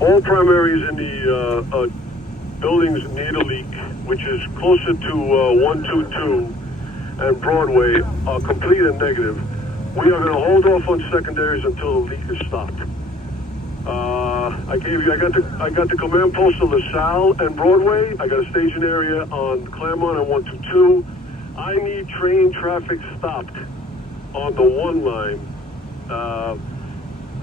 All primaries in the buildings need a leak, which is closer to 122 and Broadway, are complete and negative. We are going to hold off on secondaries until the leak is stopped. I got the command post of LaSalle and Broadway. I got a staging area on Claremont and 122. I need train traffic stopped on the one line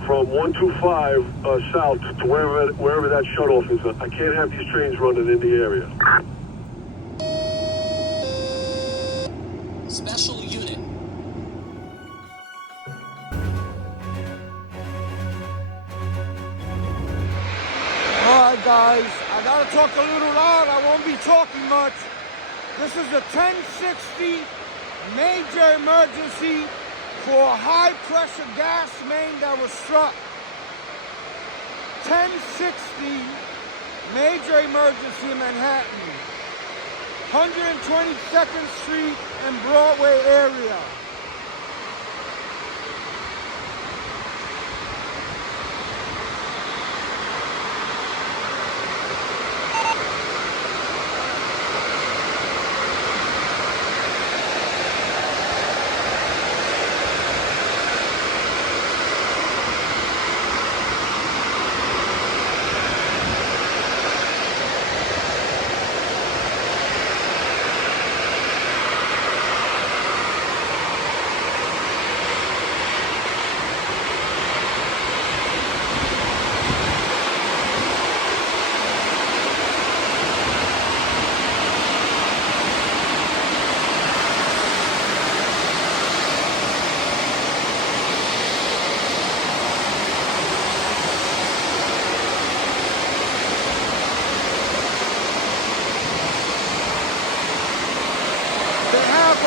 from 125 south to wherever that shutoff is. I can't have these trains running in the area. Special unit. Alright guys, I gotta talk a little loud, I won't be talking much. This is a 1060 major emergency for a high pressure gas main that was struck. 1060 major emergency in Manhattan. 122nd Street and Broadway area.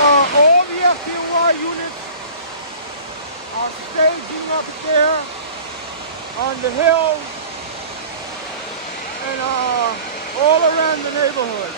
All the Fdny units are staging up there on the hill and all around the neighborhood.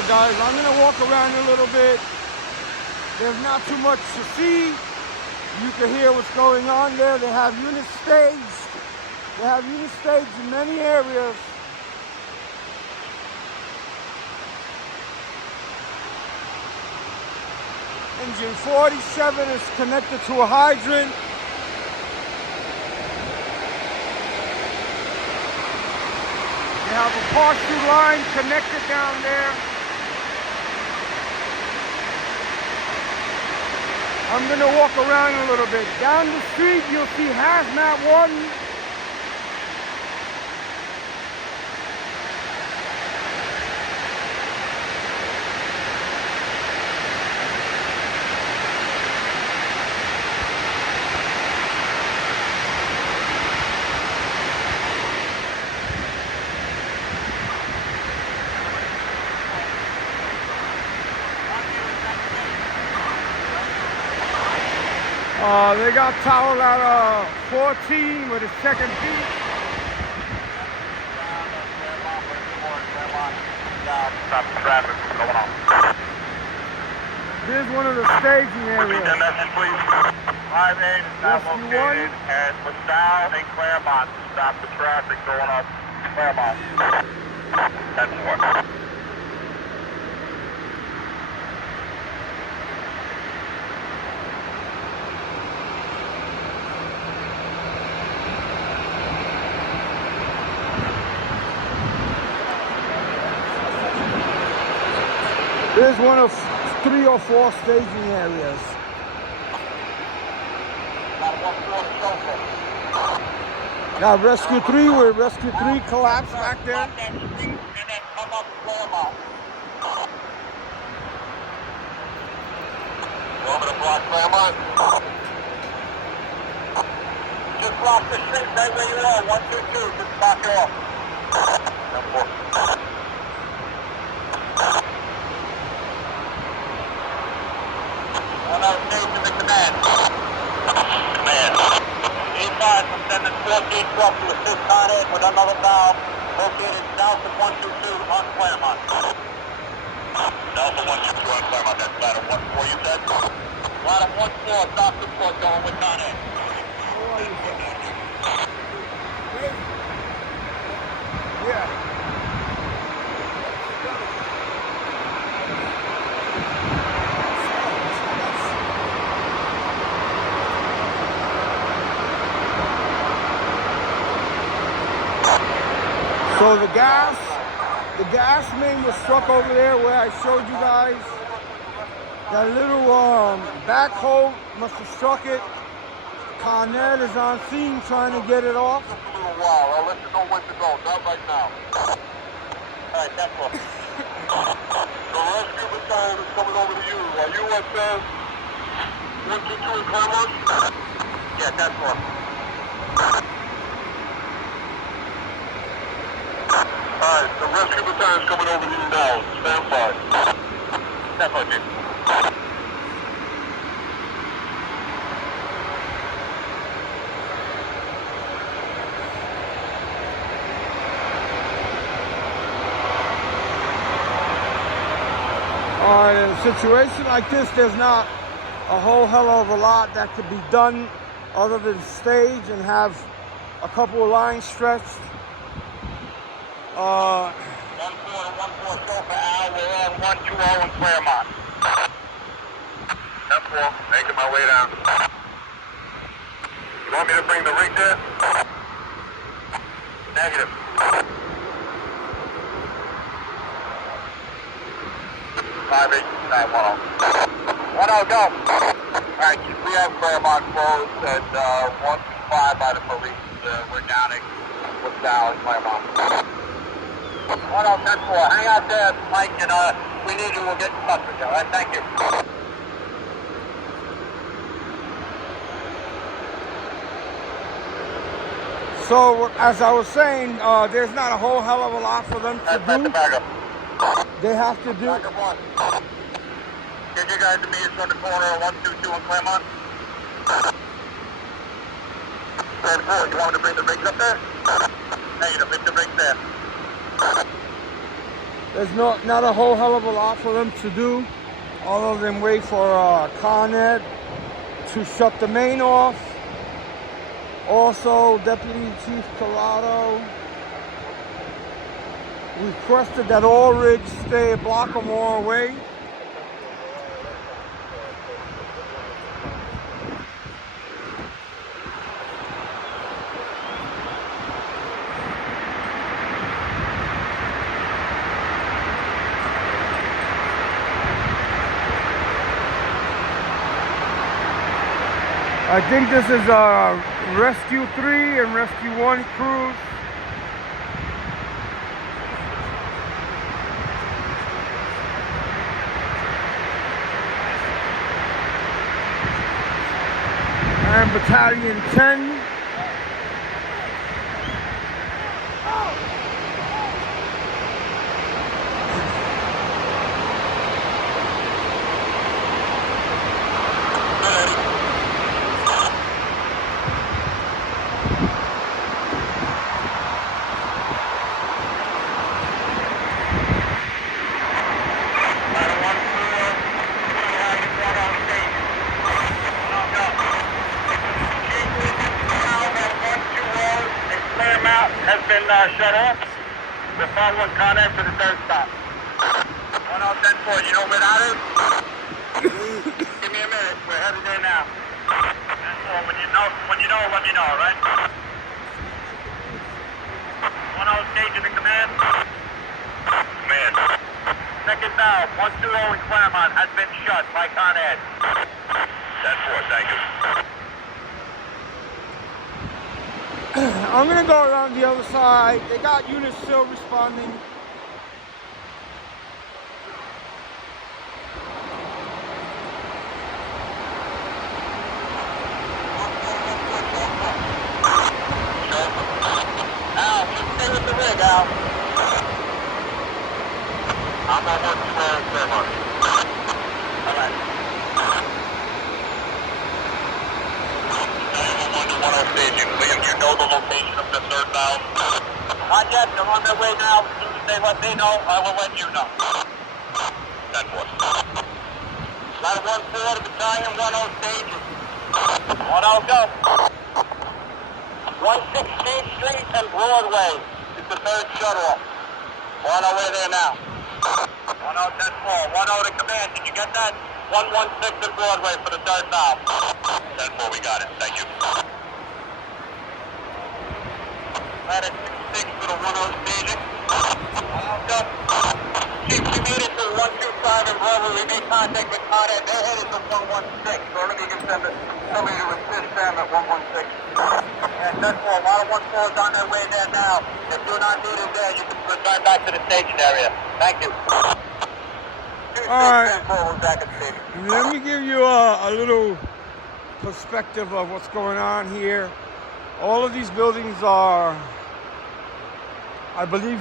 Alright guys, I'm gonna walk around a little bit. There's not too much to see. You can hear what's going on there. They have unit stage. They have unit stage in many areas. Engine 47 is connected to a hydrant. They have a pass-through line connected down there. I'm gonna walk around a little bit. Down the street, you'll see Hazmat 1. They got towel at 14 with his second beat. Stop the traffic. What's going on? Here's one of the staging areas. Repeat that message, please. 5-8 is now Rescue located at LaSalle and Claremont. Stop the traffic going up Claremont. 10-4. Here's one of 3 or 4 staging areas. Got Rescue 3 where Rescue 3 collapsed back there. Over to block Claremont. Just block the street right where you are. 122. Just block you off. 10-4. Command. E5 from sending 14 truck to assist Con Ed with another valve located south of 122 on Claremont. South of 122 on Claremont, that's ladder 14 you said? Ladder 14, stop support going with Con Ed. Yeah. So the gas main was struck over there where I showed you guys. That little backhoe must have struck it. Con Ed is on scene trying to get it off. Just a little while, I'll let you know when to go, not right now. Alright, that's all. The rescue battalion is coming over to you. Are you at 122 in Claremont? Yeah, that's all. Alright, the rescue battalion is coming over to you now. Stand by. Stand by, Chief. Alright, in a situation like this, there's not a whole hell of a lot that could be done other than stage and have a couple of lines stretched. 1-4 Sofa Al, we're on 120 in Claremont. 10-4, making my way down. You want me to bring the rig there? Negative. 5-8, 9-1-0. 1-0, go. Alright, we have Claremont closed at 1-5 by the police. We're down at LaSalle and Claremont. 1-0, 10-4. Hang out there, Mike, and we need you. We'll get in touch with you. All right, thank you. So, as I was saying, there's not a whole hell of a lot for them to do. They have to do. Backup 1. Get you guys to meet us on the corner of 122 in Claremont. 10-4, you want me to bring the rigs up there? Negative, bring the rigs there. There's not a whole hell of a lot for them to do other than wait for Con Ed to shut the main off. Also, Deputy Chief Corrado requested that all rigs stay a block or more away. I think this is Rescue 3 and Rescue 1 crews. And Battalion 10. Has been shut off. We're following Con Ed to the third stop. 10-4, you know where that is? Give me a minute. We're headed there now. 10-4, when you know, let me know, all right? 1-0 station to command. Command. Second valve, 120 in Claremont has been shut by Con Ed. 10-4, thank you. I'm gonna go around the other side. They got units still responding. Al, you stay with the rig, Al. I'm on 112 Claremont. All right. 1-0 station, William, you know the location of the third valve? Not yet, they're on their way now. As soon as they let me know, I will let you know. 10-4. Ladder 1-4 to Battalion 1-0 station. 1-0 go. 116th Street and Broadway is the third shuttle. 1-0 way there now. 1-0 10-4. 1-0 to command. Did you get that? 116 and Broadway for the third valve. 10-4, we got it. Thank you. Ladder 66 for the 1-0 staging. 1-0 go. Chief, we made it to 125 and Broadway. We made contact with Con Ed. They're headed to 116. So let me get somebody to assist them at 116. And 10-4, a lot of 1-4s on their way there now. If you're not needed there, you can return back to the station area. Thank you. All right. Let me give you a little perspective of what's going on here. All of these buildings are, I believe,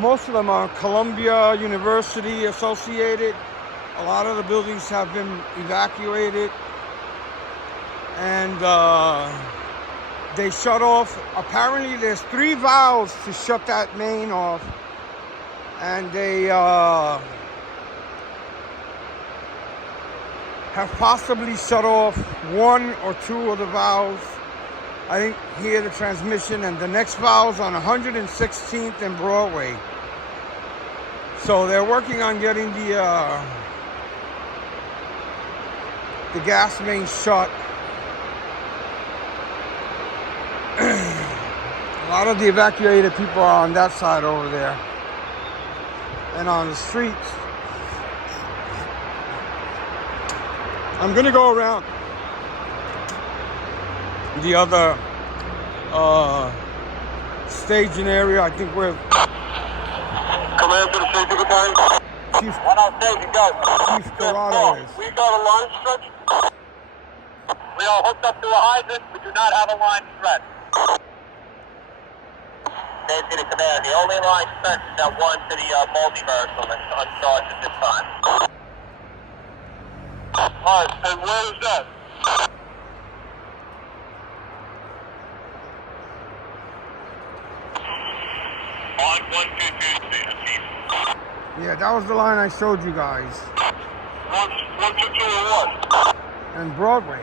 most of them are Columbia University associated. A lot of the buildings have been evacuated, and they shut off. Apparently, there's 3 valves to shut that main off, and they have possibly shut off 1 or 2 of the valves. I think here the transmission, and the next valve's on 116th and Broadway. So they're working on getting the gas main shut. A lot of the evacuated people are on that side over there and on the streets. I'm gonna go around the other staging area. I think we're Command to the safety battalion. Chief 1-0 station, go. Chief Corrado is. We got a line stretch. We are hooked up to a hydrant. We do not have a line stretch. Safety to command. The only line stretch is that one to the multiversal that's uncharged at this time. Alright, and where is that? On 122 station, Chief. Yeah, that was the line I showed you guys. 122 and what? And Broadway.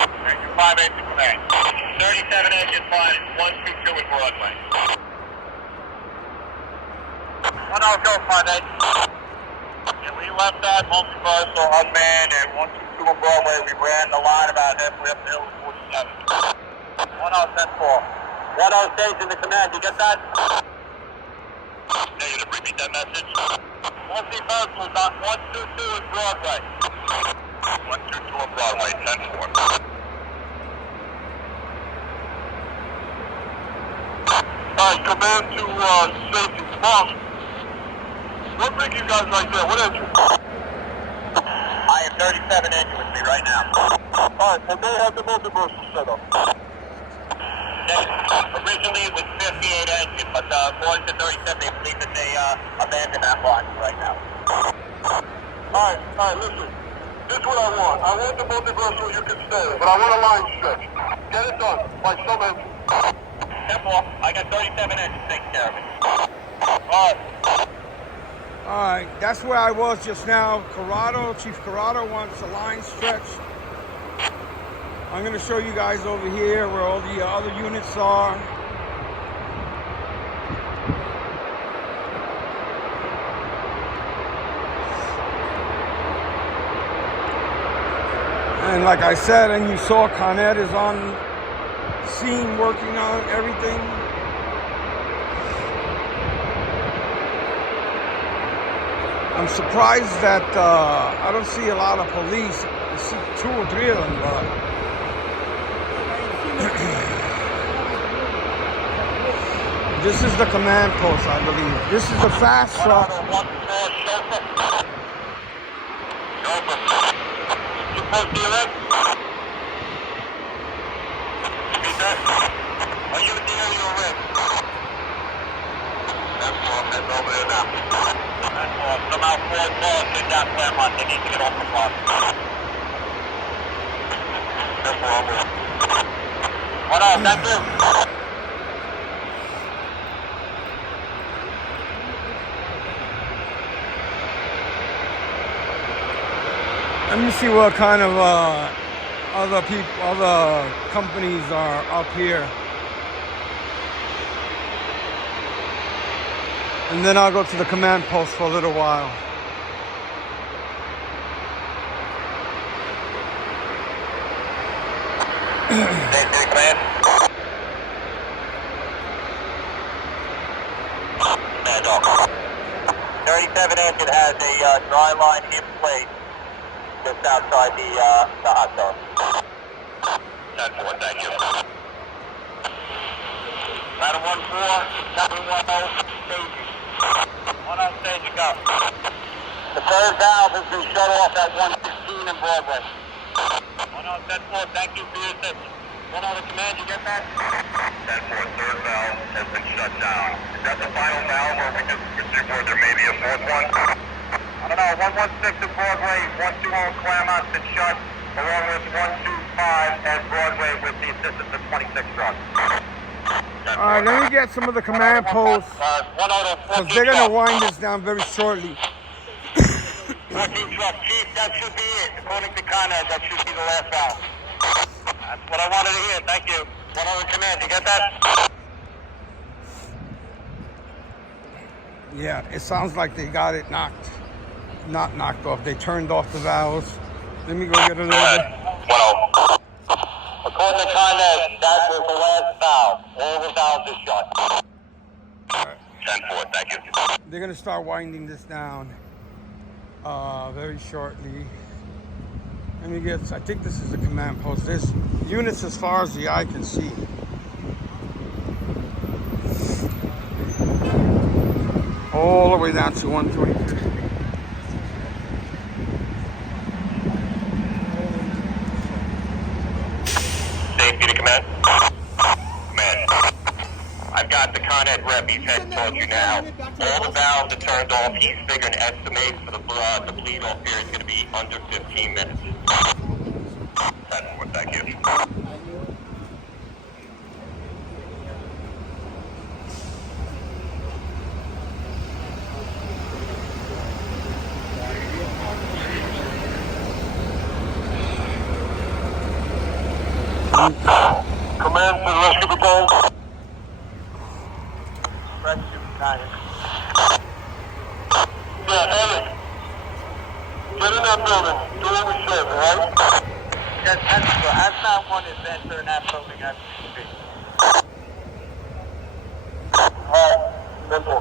Thank you, 5-8 to command. 37 engine flight, 122 in Broadway. 1 go, 5-8. Yeah, we left that multiversal unmanned and 122 in Broadway. We ran the line about halfway up the hill to 47. 10-4. 10 stays in the command, you get that? Negative, repeat that message. Multiversal is on 122 in Broadway. 122 in Broadway, 10-4. Alright, command to safety. Mom, what rig you guys right there? What engine? I have 37 engine with me right now. Alright, and they have the multiversal set up. Originally it was 58 engine, but according to 37 they believe that they abandoned that line right now. Alright, listen. This is what I want. I want the multiversal, you can stay, but I want a line stretch. Get it done, like some engine. Simple. I got 37 engines taking care of it. Alright. Alright, that's where I was just now. Chief Corrado wants a line stretched. I'm going to show you guys over here where all the other units are. And like I said, and you saw Con Ed is on scene working on everything. I'm surprised that I don't see a lot of police. I see 2 or 3 of them, but this is the command post, I believe. This is the fast truck. Are you in the area already? That's over there now. That's all. Somehow 4 cars did not plan on. They need to get off the block. That's all. What else? That's it. Let me see what kind of other companies are up here. And then I'll go to the command post for a little while. Command. 37 engine has a dry line in place just outside the hot dog. 10-4, thank you. Ladder 1-4, Captain 1-0, stage. 1-0 stage, go. The third valve has been shut off at 116 in Broadway. 1-0, 10-4, thank you for your assistance. 1-0 to command, you get that? 10-4, third valve has been shut down. Is that the final valve, or we just report there may be a fourth one? I don't know, 116 in Broadway, 120 Claremont's been shut, along with 125 at Broadway with the assistance of 26 trucks. Alright, let me get some of the command posts, because they're going to wind this down very shortly. 14 truck, Chief, that should be it. According to Con Ed, that should be the last valve. That's what I wanted to hear, thank you. 1-0 command, you get that? Yeah, it sounds like they got it not knocked off. They turned off the valves. Let me go get a little bit. 1-0. According to Con Ed, that was the last valve. All the valves are shut. Right. 10-4, thank you. They're going to start winding this down very shortly. Let me get, I think this is a command post. There's units as far as the eye can see. All the way down to 123. Safety to command. Command. I've got the Con Ed rep. He's heading towards you now. All the valves are turned off. He's figuring estimate for the bleed off here is going to be under 15 minutes. 10-4, thank you. Command to the rescue battalion. Rescue battalion. Yeah, Eric. Get in that building. Do what we said, alright? Yes, as 9-1 is entering that building as we speak. Alright, simple.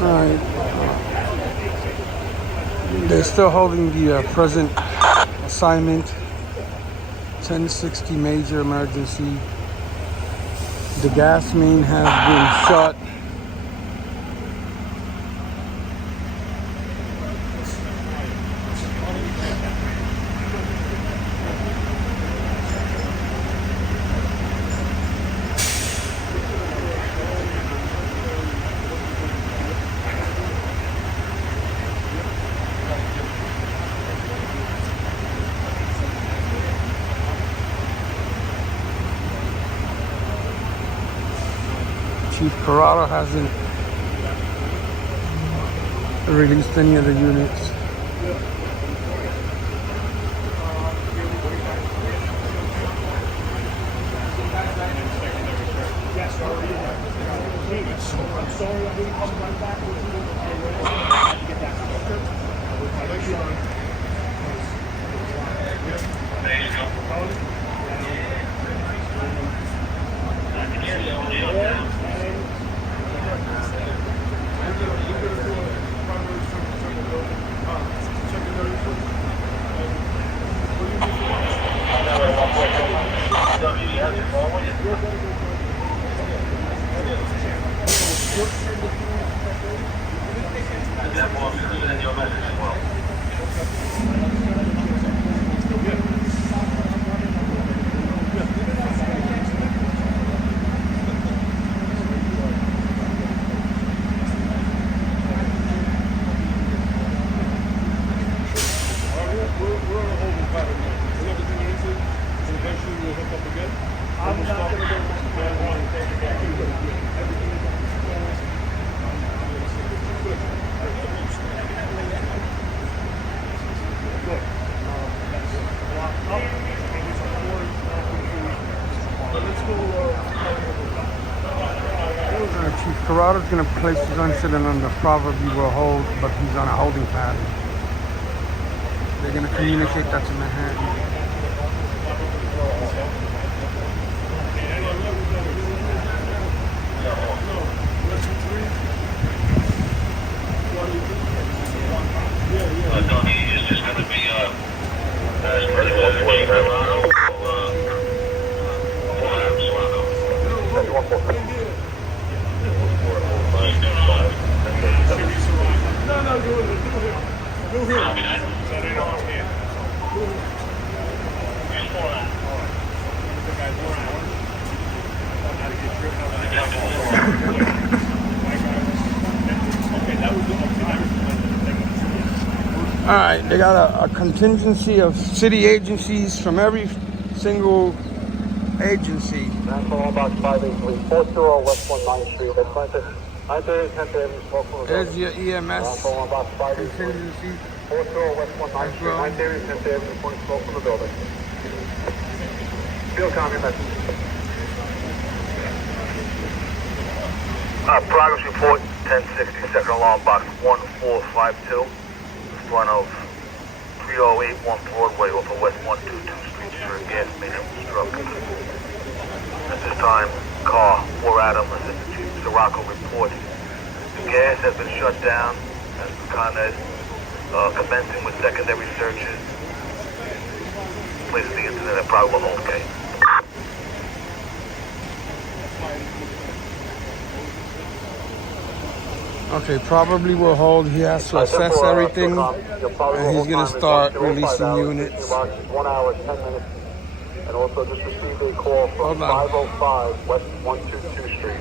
Alright. They're still holding the present assignment. 1060 major emergency. The gas main has been shut. Chief Corrado hasn't released any of the units. Chief Corrado's going to place his incident on the probably will hold, but he's on a holding pattern. They're going to communicate that to Manhattan. It's just going to be All right, they got a contingency of city agencies from every single agency. National Box 583, 420 West 19th Street. That's 930 10th Avenue, smoke from the There's building. your EMS National Box 583, contingency. 420 West 19th Street, 930 10th Avenue, point smoke from the building. Field com, your message. Progress report 1060, second alarm box 1452, in front of 3081 Broadway off of West 122 Street for a gas main struck. At this time, car 4 Adam, Assistant Chief Sirocco reports the gas has been shut down as Con Ed commencing with secondary searches. Place the incident at probable home gate. Okay, probably will hold. He has to assess everything, and he's gonna start releasing units. 1 hour, 10 minutes. And also just received a call from 505 West 122 Street.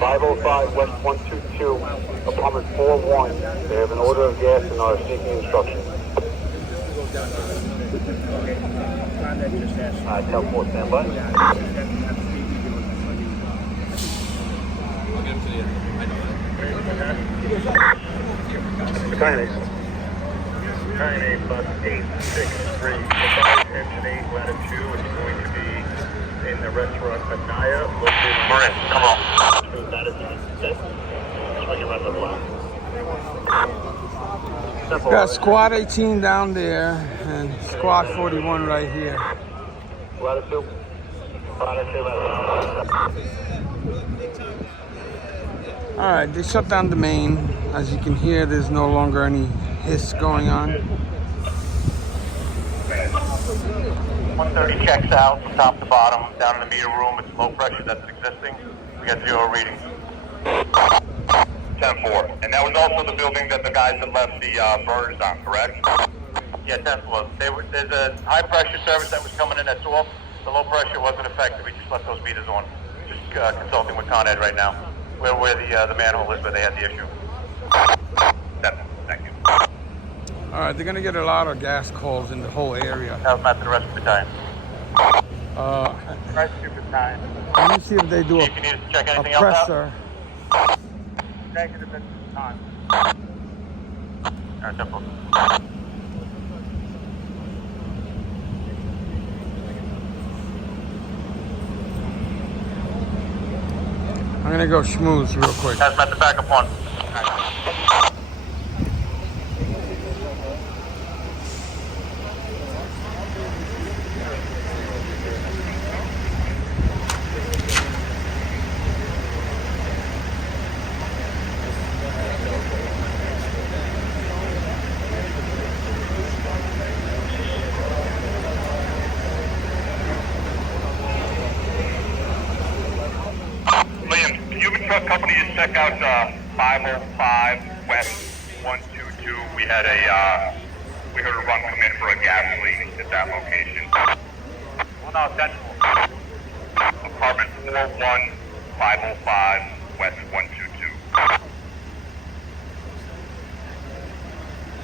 505 West 122, apartment 41. They have an order of gas and are seeking instructions. 10-4, stand by. Kine bus 863, engine 8, latitude is going to be in the restaurant Fdny, located Marin, come on. Got squad 18 down there and squad 41 right here. Latitude. All right, they shut down the main. As you can hear, there's no longer any hiss going on. 130 checks out from top to bottom. Down in the meter room, it's low pressure that's existing. We got 0 readings. 10-4. And that was also the building that the guys had left the burners on, correct? Yeah, 10-4. There's a high pressure service that was coming in that's off. The low pressure wasn't effective. We just left those meters on. Just consulting with Con Ed right now. Where the manhole is where they had the issue. Thank you. All right, they're gonna get a lot of gas calls in the whole area. That was not to the rest of the time. Rest of the time. Let me see if they do If you need to check a anything else out. presser. Negative at this time. Alright, simple. I'm gonna go schmooze real quick. Hazmat the backup one. Truck company to check out 505 West 122. We had we heard a run come in for a gas leak at that location. Well, no, Central. Apartment 41 505 West 122.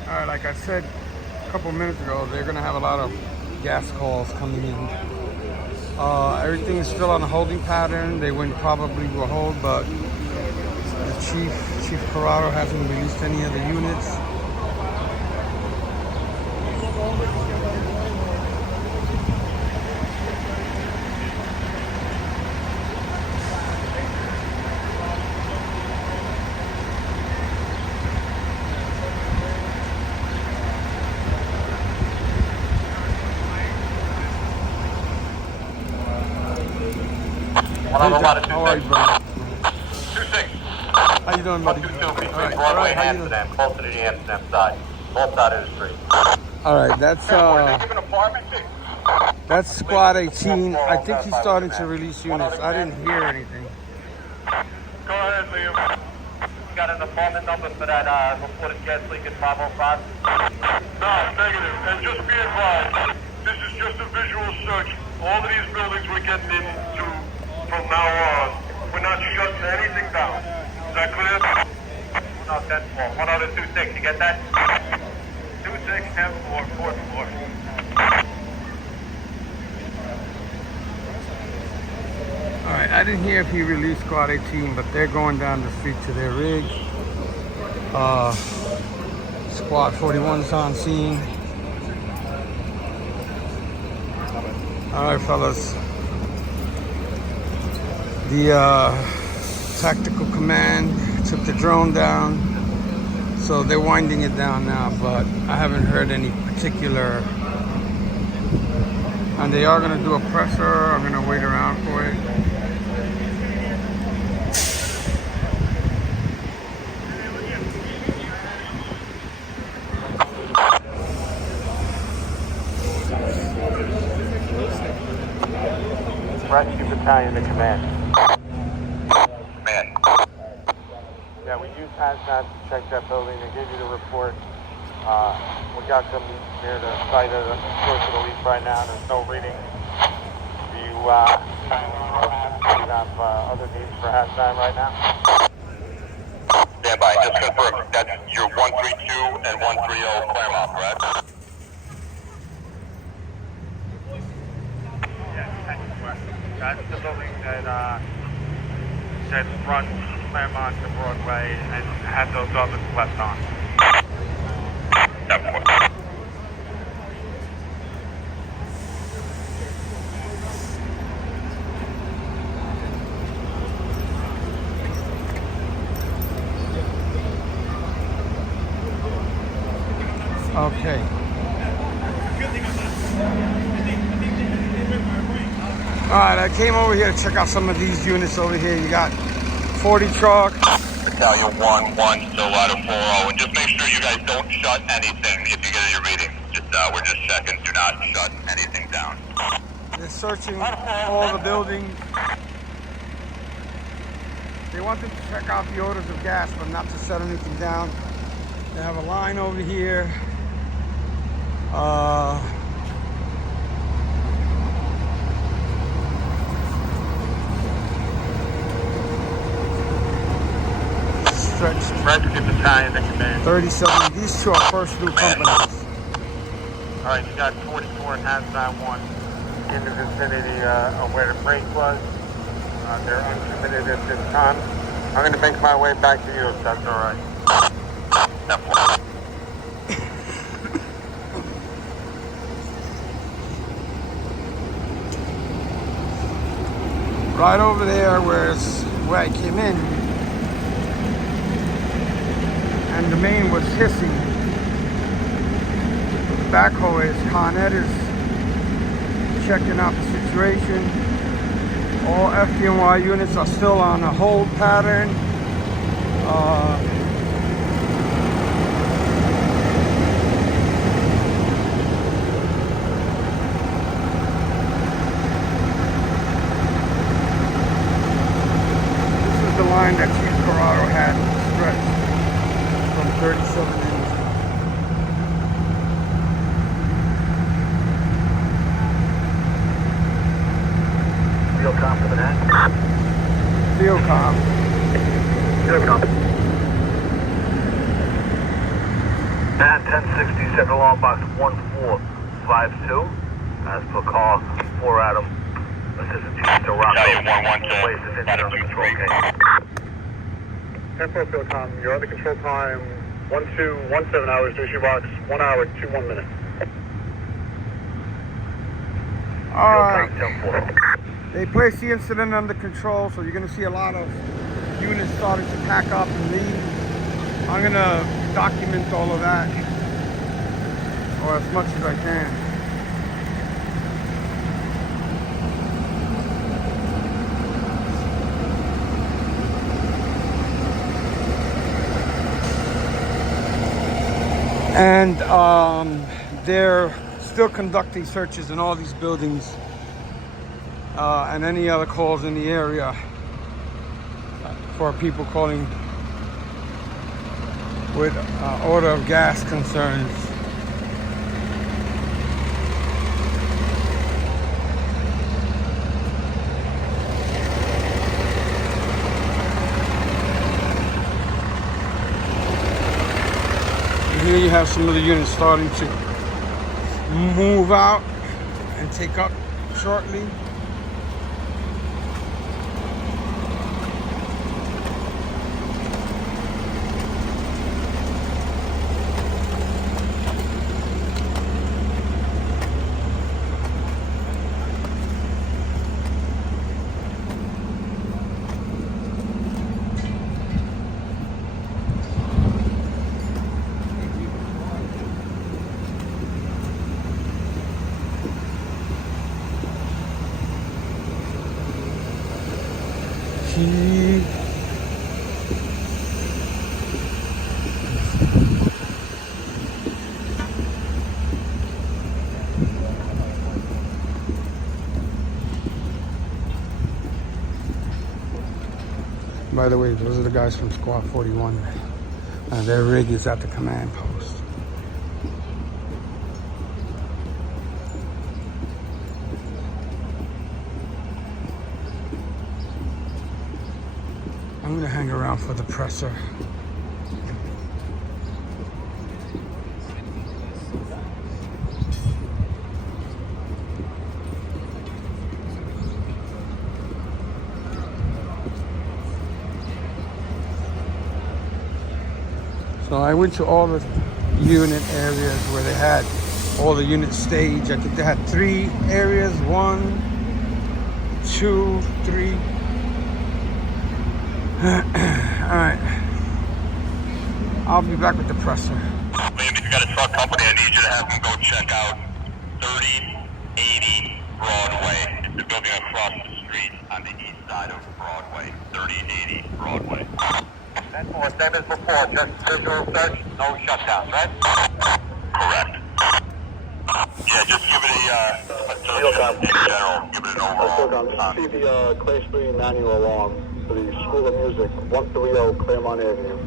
All right, like I said a couple minutes ago, they're gonna have a lot of gas calls coming in. Everything is still on a holding pattern. They wouldn't probably will hold, but the Chief Corrado hasn't released any of the units. How are you, brother? 2-6. How you doing, buddy? 122 between All Broadway right, and how you doing? Amsterdam, closer to the Amsterdam side. Both sides of the street. All right, that's that's squad 18. I think he's starting to release units. I didn't hear anything. Go ahead, Liam. You got an apartment number for that reported gas leak at 505? No, negative. And just be advised, this is just a visual search. All of these buildings we're getting into from now on. We're not shutting anything down. Is that clear? No, 10-4. 1 other 2-6. You get that? 2-6, 10-4, 4th floor. I didn't hear if he released Squad 18, but they're going down the street to their rig. Squad 41's on scene. All right, fellas. The tactical command took the drone down, so they're winding it down now, but I haven't heard any particular. And they are going to do a presser. I'm going to wait around for it. Rescue Battalion to command. Man. Yeah, we used hazmat to check that building. They gave you the report. We got them near the site of the source of the leak right now. There's no reading. Do you have other needs for hazmat right now? Stand by. Just confirm. That's your 132 and 130 Claremont, correct? That's the building that said run Claremont to Broadway and had those others left on. Okay. All right, I came over here to check out some of these units over here. You got 40 truck. Battalion 1-1 still out of 4-0, and just make sure you guys don't shut anything if you get your reading. Just we're just checking. Do not shut anything down. They're searching all the buildings. They wanted to check out the odors of gas, but not to shut anything down. They have a line over here. Stretched. Rescue Battalion to command. 37. These two are first new companies. All right, you got 44 and hazmat 1 in the vicinity of where the break was. They're uncommitted at this time. I'm going to make my way back to you if that's all right. Right over there where I came in, and the main was hissing. The backhoe is, Con Ed is checking out the situation. All FDNY units are still on a hold pattern. This is the line that Chief Corrado had stretched from 37 inches. Field com for the net. Field com. Field com. Man 1060, second alarm box 1452. As per call, 4 Adam. Assistant Chief Dorado. Battalion 1-1 Place is in under control case. 10-4 Field Com, you're on the control time 1217 hours, issue box 1 hour 21 minutes. All right. Field com 10-4. They placed the incident under control, so you're going to see a lot of units starting to pack up and leave. I'm going to document all of that, or as much as I can. And they're still conducting searches in all these buildings. And any other calls in the area for people calling with order of gas concerns. And here you have some of the units starting to move out and take up shortly. key. By the way, those are the guys from Squad 41. Their rig is at the command post. I'm gonna hang around for the presser. So I went to all the unit areas where they had all the unit stage. I think they had 3 areas, 1, 2, 3. Alright. I'll be back with the presser. Man, if you got a truck company, I need you to have them go check out 3080 Broadway. It's the building across the street on the east side of Broadway. 3080 Broadway. That's more, same as before, just visual search, no shutdowns, right? Correct. Yeah, just give it a search in general, give it an overall. See the Clay Street manual alarm for the School of Music, 130 Claremont Avenue.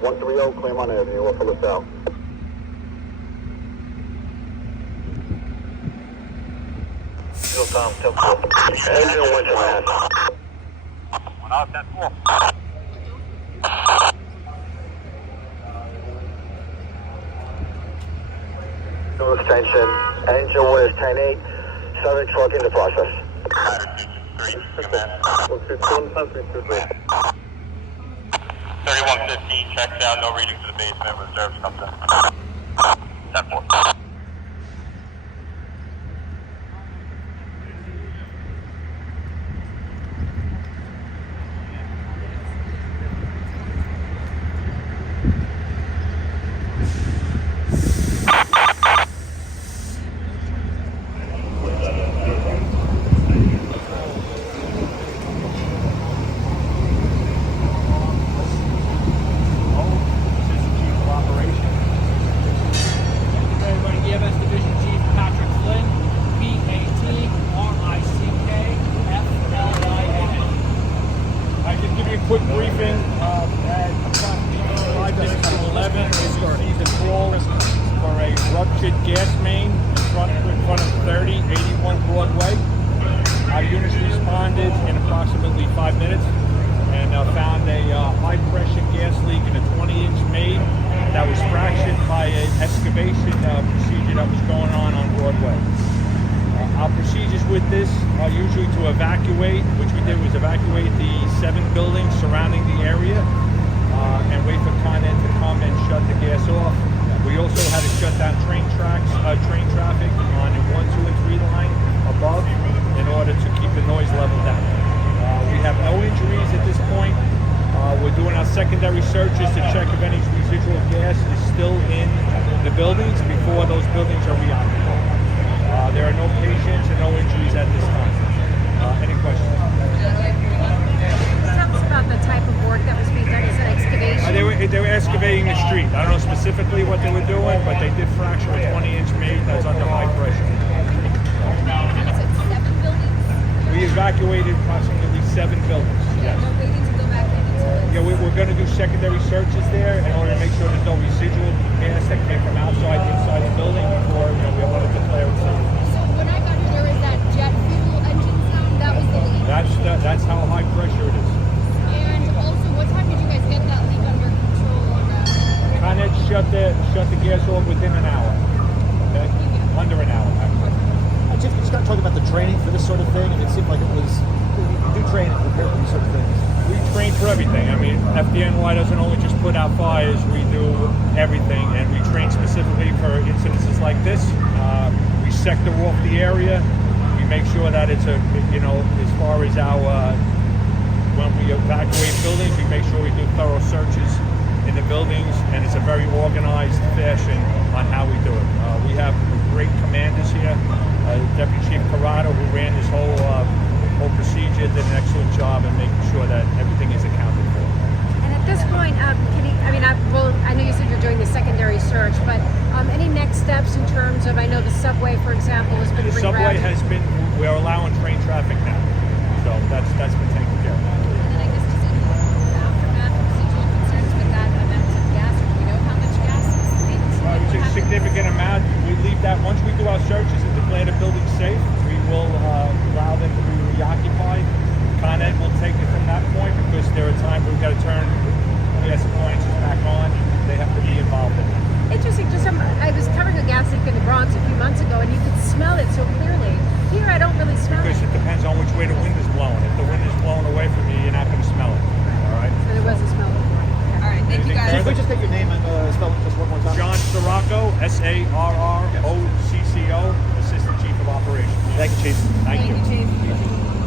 130 Claremont Avenue, off of LaSalle. Still Tom, 10-4. Engine went to mass. 1 out, 10-4. No extension. Engine was 10-8. Southern truck in the process. 3115 checks out, no reading to the basement, reserve something. 10-4. Quick briefing. At approximately 5 minutes to 11, we received a call for a ruptured gas main in front of 3081 Broadway. Our units responded in approximately 5 minutes and found a high-pressure gas leak in a 20-inch main that was fractured by an excavation procedure that was going on Broadway. Our procedures with this are usually to evacuate, which we did was evacuate the 7 buildings surrounding the area and wait for Con Ed to come and shut the gas off. We also had to shut down train traffic on the 1, 2, and 3 line above in order to keep the noise level down. We have no injuries at this point. We're doing our secondary searches to check if any residual gas is still in the buildings before those buildings are reoccupied. There are no patients and no injuries at this time. Any questions? Tell us about the type of work that was being done. Is it excavation? They were excavating the street. I don't know specifically what they were doing, but they did fracture a 20-inch main that's under high pressure. And is it 7 buildings? We evacuated approximately 7 buildings. Yeah, no waiting to go back in until Yeah, we're going to do secondary searches there in order to make sure there's no residual gas that came from outside the inside the building before we want to declare it safe. So when I got here, there was that jet fuel engine sound. That was the leak. That's how high pressure it is. And also, what time did you guys get that leak under control? Or Con Ed shut the gas off within an hour. Okay? Under an hour, actually. Chief, you just got to talk about the training for this sort of thing, and it seemed like it was, you do train and prepare for these sort of things. We train for everything. I mean, FDNY doesn't only just put out fires, we do everything, and we train specifically for incidences like this. We sector off the area. We make sure that it's as far as when we evacuate buildings, we make sure we do thorough searches in the buildings, and it's a very organized fashion on how we do it. We have great commanders here. Deputy Chief Corrado, who ran this whole procedure, did an excellent job in making sure that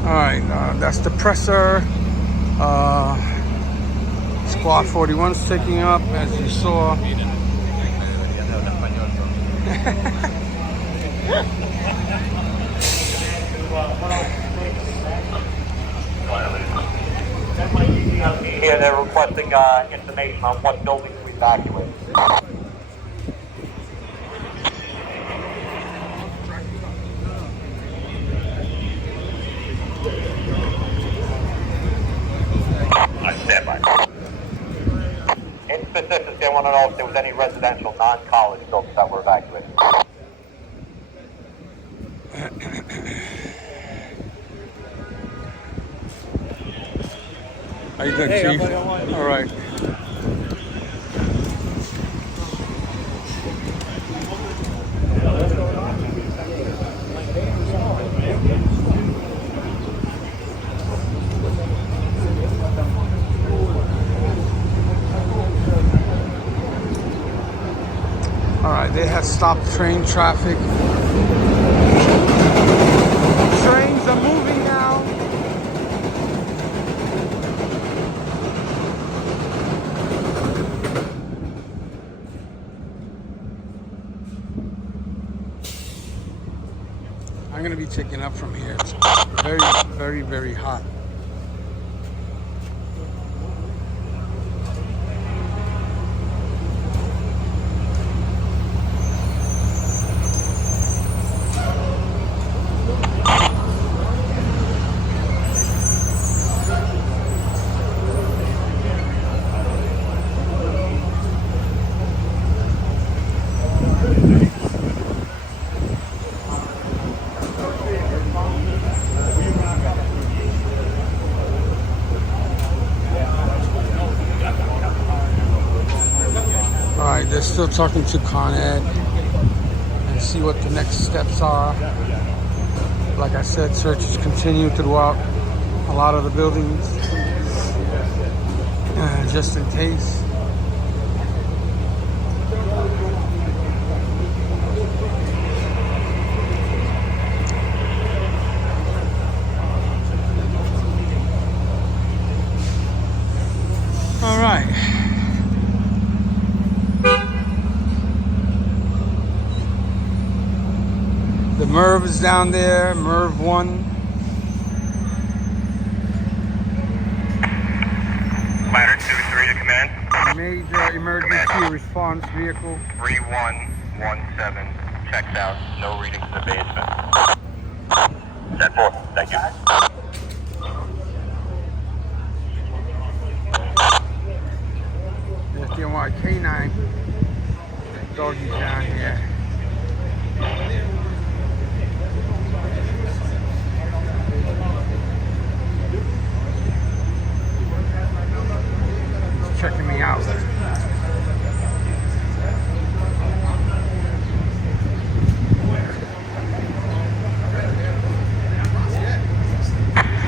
All right, that's the presser. Squad 41's taking up, as you saw. Here they're requesting information on what buildings we evacuated. Stand by. In specific, they want to know if there was any residential non-college buildings that were evacuated. How you doing, Chief? All right. All right, they have stopped train traffic. Trains are moving now. I'm gonna be taking up from here. It's very, very, very hot. They're still talking to Con Ed and see what the next steps are. Like I said, searches continue throughout a lot of the buildings, just in case. All right. The MERV is down there, MERV 1. Ladder 2-3 to command. Major emergency response vehicle. 3117 checks out. No readings in the basement. 10-4. Thank you. There's the K9. Doggy's down here. Checking me out.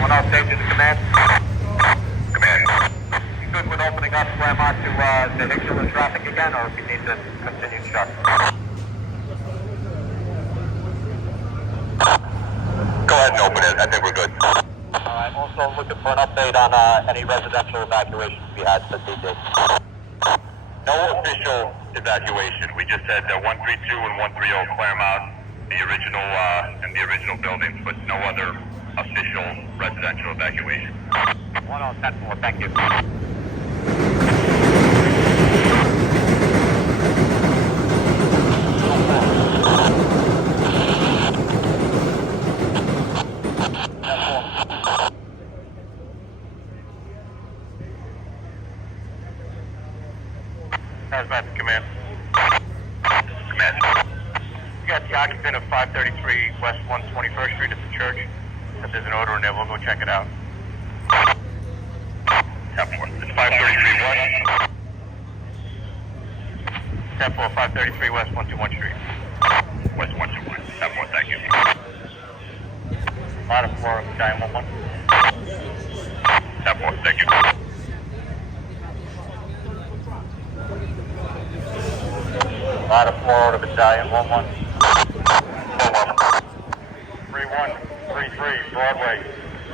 One off safety to command. Command. You good with opening up Claremont to vehicular traffic again, or if you need to continue shut? Go ahead and open it. I think we're good. I'm also looking for an update on any residential evacuations we had since he did. No official evacuation. We just said 132 and 130 Claremont, the original buildings, but no other official residential evacuation. 10-4, thank you. Hazmat command. Command. You got the occupant of 533 West 121st Street at the church. If there's an odor in there, we'll go check it out. 10-4. It's 533 West. 10-4, 533 West 121 Street. West 121. 10-4, thank you. Bottom floor of Giant 11. 10-4, thank you. Bottom floor of Battalion 11. 3133 Broadway.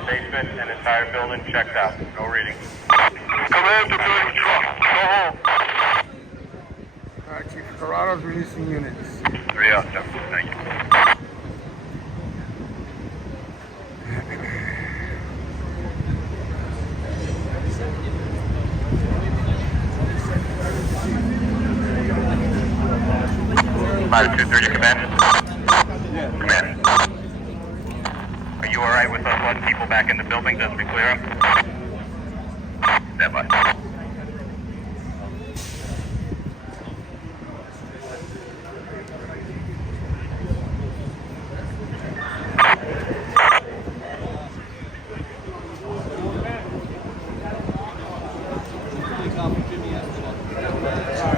basement and entire building checked out. No reading. Command to building truck. Go home. All right, Chief Corrado's releasing units. 3 out, thank you. Latitude 30, command. Command. Are you alright with us letting people back in the building? Does we clear them? Stand by.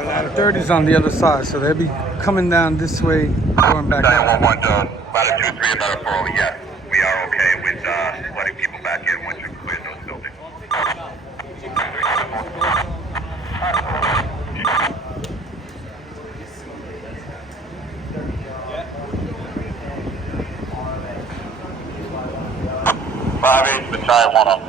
Ladder 30's on the other side, so they'll be coming down this way, going back out. 911 latitude 3 about a 40, yes. We are okay with letting people back in once you clear those buildings. Five eight, battalion 1 up.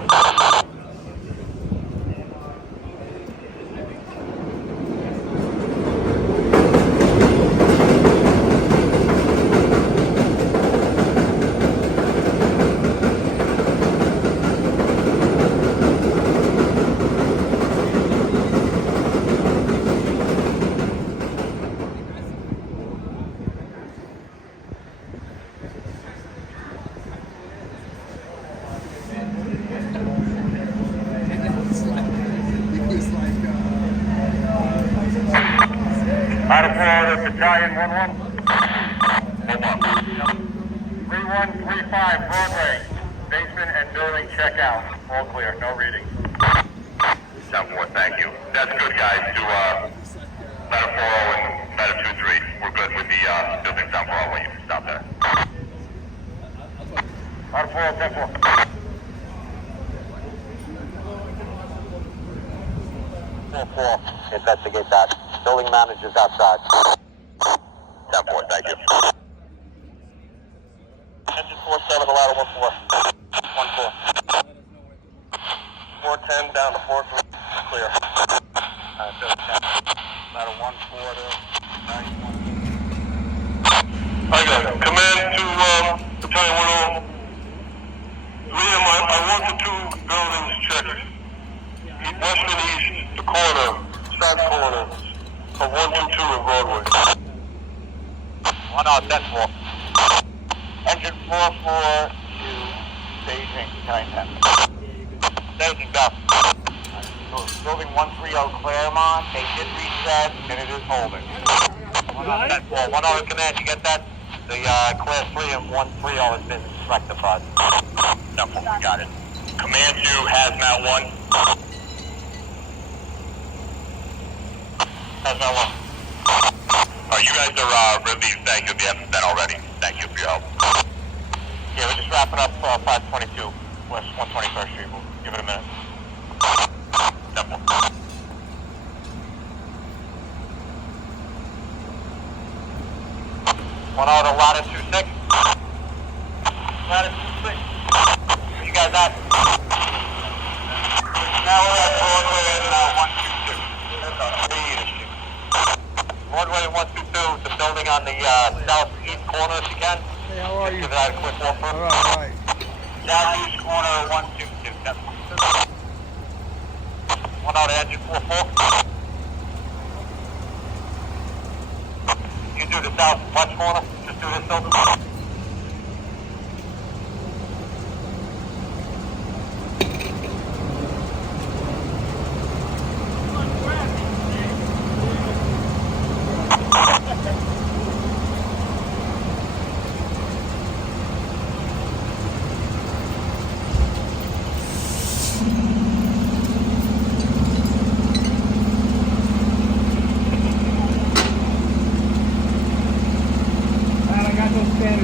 Out of order, battalion 1-1. 3135 Broadway. Basement and building check out. All clear, no reading. 7-4, thank you. That's good, guys. To ladder 40 and ladder 23. We're good with the building down Broadway. You can stop there. Ladder 40, 10-4. 4-4. Investigate that. Building manager's outside. 10-4, thank you. Engine 4-7, the ladder 1-4. 1-4. 4-10 down to 4-3. Clear. Ladder 1-4 to 91. I got it. Command to battalion 1-0. Liam, I want the 2 buildings checked. West and east, the corner, south corner of 122 in Broadway. 1 out, 10-4. Engine 4-4 to staging 9-10. Staging up. Building 130 Claremont, they did reset and it is holding. 1 out, 10-4. 1 out, command, you get that? The class 3 and 130 has been rectified. 10-4, we got it. Command to hazmat 1. Hazmat 1. You guys are relieved. Thank you if you haven't been already. Thank you for your help. Yeah, we're just wrapping up 522 West 121st Street. We'll give it a minute. Simple. 1 out of latitude 26. Latitude 26. You guys at? Now we're at Broadway and 122. Broadway 122, the building on the southeast corner if you can. Hey, how are you? Give that a quick walk for. All right. Southeast corner 122. 1 out of engine 4-4. You do the southwest corner, just do this building. I got those stands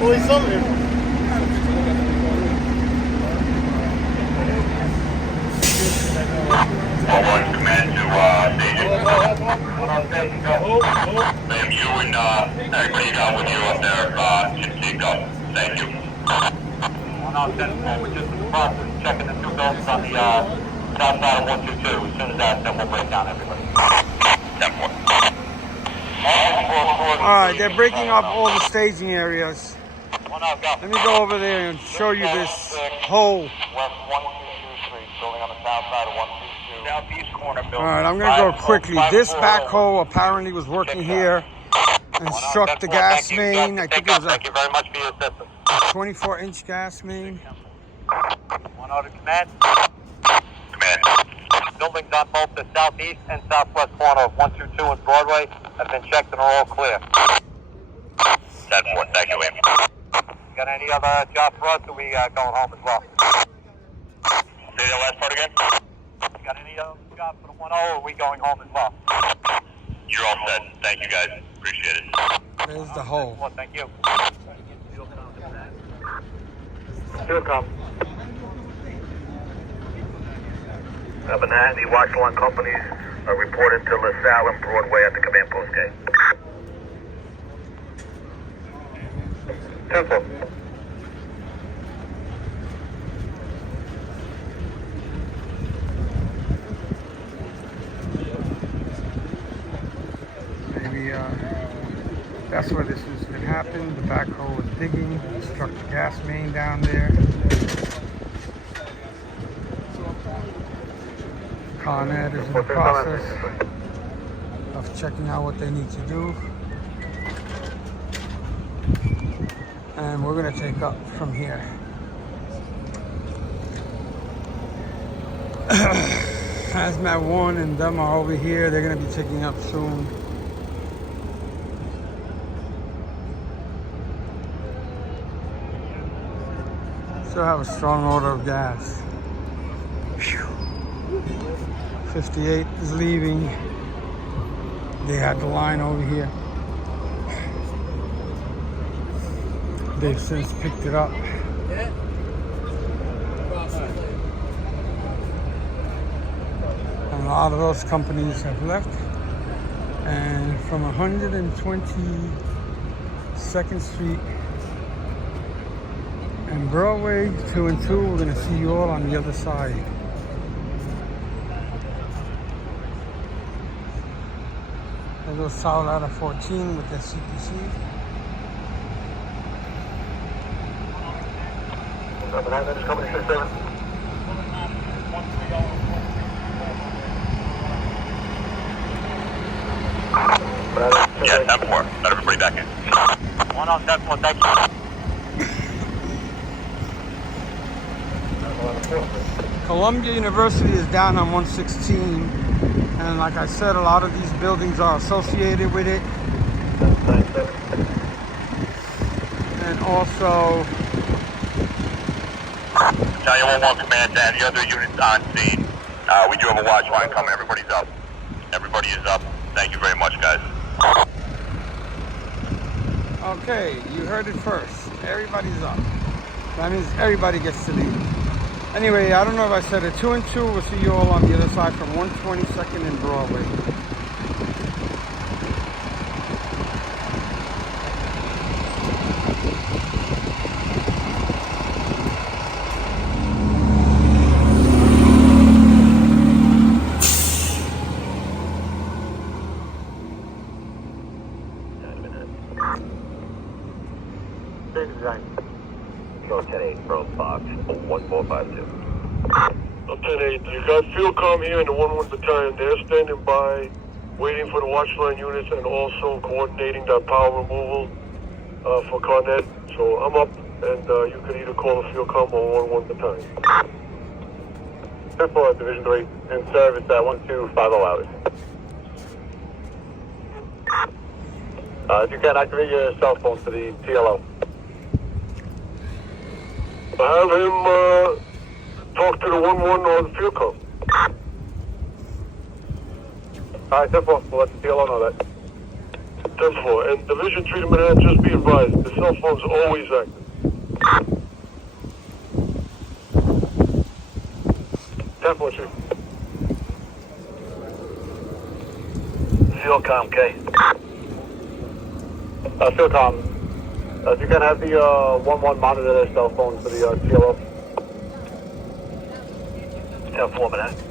Always something. One command to station. Ma'am, you and everybody you got with you up there should take up. Thank you. 110, we're just in the process of checking the two buildings on the south side of 122. As soon as that, then we'll break down everybody. 10-4. Alright, they're breaking up all the staging areas. Let me go over there and show you this hole. West 122 Street, building on the south side of 122. Southeast corner building. Alright, I'm going to go quickly. This backhoe apparently was working here and struck the gas main. I think it was Thank you very much for your assistance. 24-inch gas main. 1 to command. Command. Buildings on both the southeast and southwest corner of 122 and Broadway have been checked and are all clear. 10-4, thank you, Liam. Got any other job for us, or we going home as well? Say that last part again? Got any other job for the 1-0, or are we going home as well? You're all set. Thank you, guys. Appreciate it. There's the hole. Well, thank you. Fuelcom. Manhattan, the watch line companies are reporting to LaSalle and Broadway at the command post gate. 10-4. Maybe that's where this was going to happen. The backhoe was digging, struck the gas main down there. Con Ed is in the process of checking out what they need to do. And we're going to take up from here. Hazmat 1 and them are over here. They're going to be taking up soon. Still have a strong odor of gas. Whew. 58 is leaving. They had the line over here. They've since picked it up. And a lot of those companies have left. And from 122nd Street and Broadway 2 and 2, we're gonna see you all on the other side. There goes South out of 14 with their CPC. Yeah, 10-4. Let everybody back in. 1 on 10-4, thank you. Columbia University is down on 116, and like I said, a lot of these buildings are associated with it. And also, Battalion 1-1 command to any other units on scene. We do have a watch line coming. Everybody's up. Everybody is up. Thank you very much, guys. okay, you heard it first. Everybody's up. That means everybody gets to leave. Anyway, I don't know if I said it. 2 and 2, we'll see you all on the other side from 122nd and Broadway. Lieutenant 8, Bro Fox, 1452. Lieutenant 8, you got Fuelcom here in the 1-1 battalion. They're standing by, waiting for the watch line units and also coordinating that power removal for Con Ed. So I'm up, and you can either call the Fuelcom or 1-1 battalion. 10-4, Division 3, in service at 1250 hours. If you can, activate your cell phone for the TLO. Have him talk to the 1-1 on the Fuelcom. Alright, 10-4, we'll let the TLO know that. 10-4. And Division 3 to Manhattan, just be advised, the cell phone's always active. 10-4, Chief. Fielcom, K. Philcom, if you can have the 1-1 monitor their cell phones for the TLO. 10-4, Manhattan.